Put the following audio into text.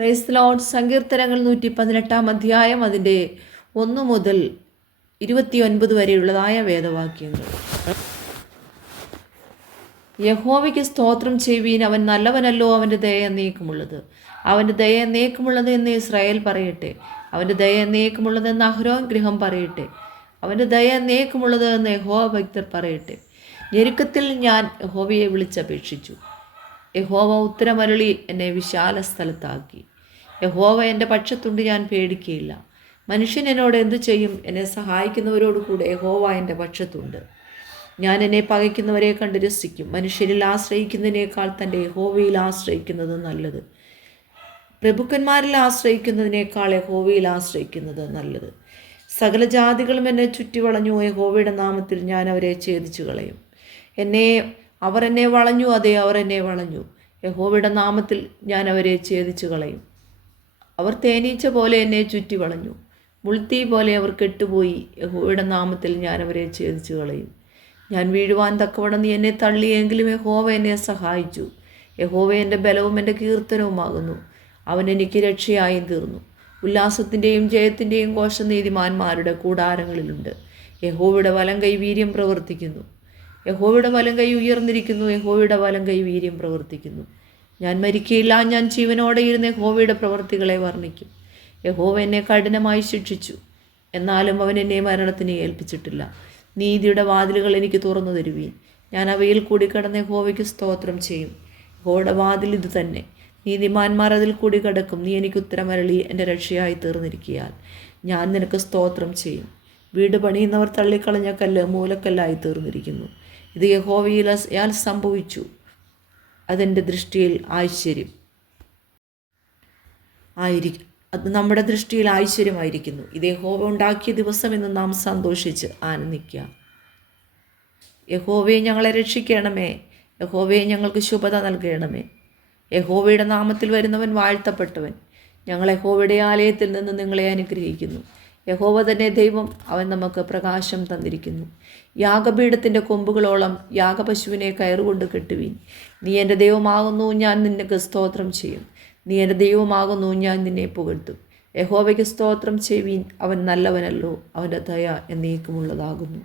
Praise the Lord. സങ്കീർത്തനങ്ങൾ 118 അധ്യായം അതിൻ്റെ 1 മുതൽ 29 വരെയുള്ളതായ വേദവാക്യങ്ങൾ. യഹോവയ്ക്ക് സ്തോത്രം ചെയ്യുവീൻ, അവൻ നല്ലവനല്ലോ, അവൻ്റെ ദയ എന്നേക്കുമുള്ളത്. അവൻ്റെ ദയ എന്നേക്കുമുള്ളത് എന്ന് ഇസ്രായേൽ പറയട്ടെ. അവൻ്റെ ദയ എന്നേക്കുമുള്ളത് എന്ന് അഹ്റോൻ ഗൃഹം പറയട്ടെ. അവൻ്റെ ദയ എന്നേക്കുമുള്ളത് എന്ന് യഹോവ ഭക്തർ പറയട്ടെ. ഞെരുക്കത്തിൽ ഞാൻ യഹോവയെ വിളിച്ചപേക്ഷിച്ചു. യഹോവ ഉത്തരമരുളി എന്നെ വിശാല സ്ഥലത്താക്കി. യഹോവ എൻ്റെ പക്ഷത്തുണ്ട്, ഞാൻ പേടിക്കുകയില്ല. മനുഷ്യൻ എന്നോട് എന്തു ചെയ്യും? എന്നെ സഹായിക്കുന്നവരോട് കൂടെ യഹോവ എൻ്റെ പക്ഷത്തുണ്ട്. ഞാൻ എന്നെ പകയ്ക്കുന്നവരെ കണ്ട് രസിക്കും. മനുഷ്യരിൽ ആശ്രയിക്കുന്നതിനേക്കാൾ തൻ്റെ യഹോവയിൽ ആശ്രയിക്കുന്നത് നല്ലത്. പ്രഭുക്കന്മാരിൽ ആശ്രയിക്കുന്നതിനേക്കാൾ യഹോവയിൽ ആശ്രയിക്കുന്നത് നല്ലത്. സകല ജാതികളും എന്നെ ചുറ്റിവളഞ്ഞു. യഹോവയുടെ നാമത്തിൽ ഞാൻ അവരെ ഛേദിച്ചു കളയും. അവർ എന്നെ വളഞ്ഞു, അതെ, അവർ എന്നെ വളഞ്ഞു. യഹോവയുടെ നാമത്തിൽ ഞാൻ അവരെ ഛേദിച്ചു കളയും. അവർ തേനീച്ച പോലെ എന്നെ ചുറ്റി വളഞ്ഞു. മുൾത്തീ പോലെ അവർ കെട്ടുപോയി. യഹോവയുടെ നാമത്തിൽ ഞാൻ അവരെ ഛേദിച്ചു കളയും. ഞാൻ വീഴുവാൻ തക്കവണ്ണം നീ എന്നെ തള്ളിയെങ്കിലും യഹോവ എന്നെ സഹായിച്ചു. യഹോവ എൻ്റെ ബലവും എൻ്റെ കീർത്തനവുമാകുന്നു. അവൻ എനിക്ക് രക്ഷയായും തീർന്നു. ഉല്ലാസത്തിൻ്റെയും ജയത്തിൻ്റെയും ഘോഷം നീതിമാന്മാരുടെ കൂടാരങ്ങളിലുണ്ട്. യഹോവയുടെ വലം കൈ വീര്യം പ്രവർത്തിക്കുന്നു. യഹോവയുടെ വലം കൈ ഉയർന്നിരിക്കുന്നു. യഹോവയുടെ വലം കൈ വീര്യം പ്രവർത്തിക്കുന്നു. ഞാൻ മരിക്കയില്ല, ഞാൻ ജീവനോടെ ഇരുന്ന് യഹോവയുടെ പ്രവൃത്തികളെ വർണ്ണിക്കും. യഹോവ എന്നെ കഠിനമായി ശിക്ഷിച്ചു, എന്നാലും അവൻ എന്നെ മരണത്തിന് ഏൽപ്പിച്ചിട്ടില്ല. നീതിയുടെ വാതിലുകൾ എനിക്ക് തുറന്നു തരുവീൻ. ഞാൻ അവയിൽ കൂടി കടന്ന് യഹോവയ്ക്ക് സ്തോത്രം ചെയ്യും. യഹോവയുടെ വാതിൽ ഇത് തന്നെ, നീതിമാന്മാർ അതിൽ കൂടി കിടക്കും. നീ എനിക്ക് ഉത്തരമരളി എൻ്റെ രക്ഷയായി തീർന്നിരിക്കയാൽ ഞാൻ നിനക്ക് സ്തോത്രം ചെയ്യും. വീട് പണിയുന്നവർ തള്ളിക്കളഞ്ഞ കല്ല് മൂലക്കല്ലായി തീർന്നിരിക്കുന്നു. ഇത് യഹോവയാൽ സംഭവിച്ചു. അതെൻ്റെ ദൃഷ്ടിയിൽ അത് നമ്മുടെ ദൃഷ്ടിയിൽ ഐശ്വര്യമായിരിക്കുന്നു. ഇത് യഹോവ ഉണ്ടാക്കിയ ദിവസം എന്ന് നാം സന്തോഷിച്ച് ആനന്ദിക്കുക. യഹോവയെ ഞങ്ങളെ രക്ഷിക്കണമേ. യഹോവയെ ഞങ്ങൾക്ക് ശുഭത നൽകണമേ. യഹോവയുടെ നാമത്തിൽ വരുന്നവൻ വാഴ്ത്തപ്പെട്ടവൻ. ഞങ്ങൾ യഹോവയുടെ ആലയത്തിൽ നിന്ന് നിങ്ങളെ അനുഗ്രഹിക്കുന്നു. യഹോവ തന്നെ ദൈവം, അവൻ നമുക്ക് പ്രകാശം തന്നിരിക്കുന്നു. യാഗപീഠത്തിൻ്റെ കൊമ്പുകളോളം യാഗപശുവിനെ കയറുകൊണ്ട് കെട്ടുവീൻ. നീ എൻ്റെ ദൈവമാകുന്നു, ഞാൻ നിനക്ക് സ്തോത്രം ചെയ്യും. നീ എൻ്റെ ദൈവമാകുന്നു, ഞാൻ നിന്നെ പുകഴ്ത്തും. യഹോവയ്ക്ക് സ്തോത്രം ചെയ്യുവീൻ, അവൻ നല്ലവനല്ലോ, അവൻ്റെ ദയ എന്നേക്കുമുള്ളതാകുന്നു.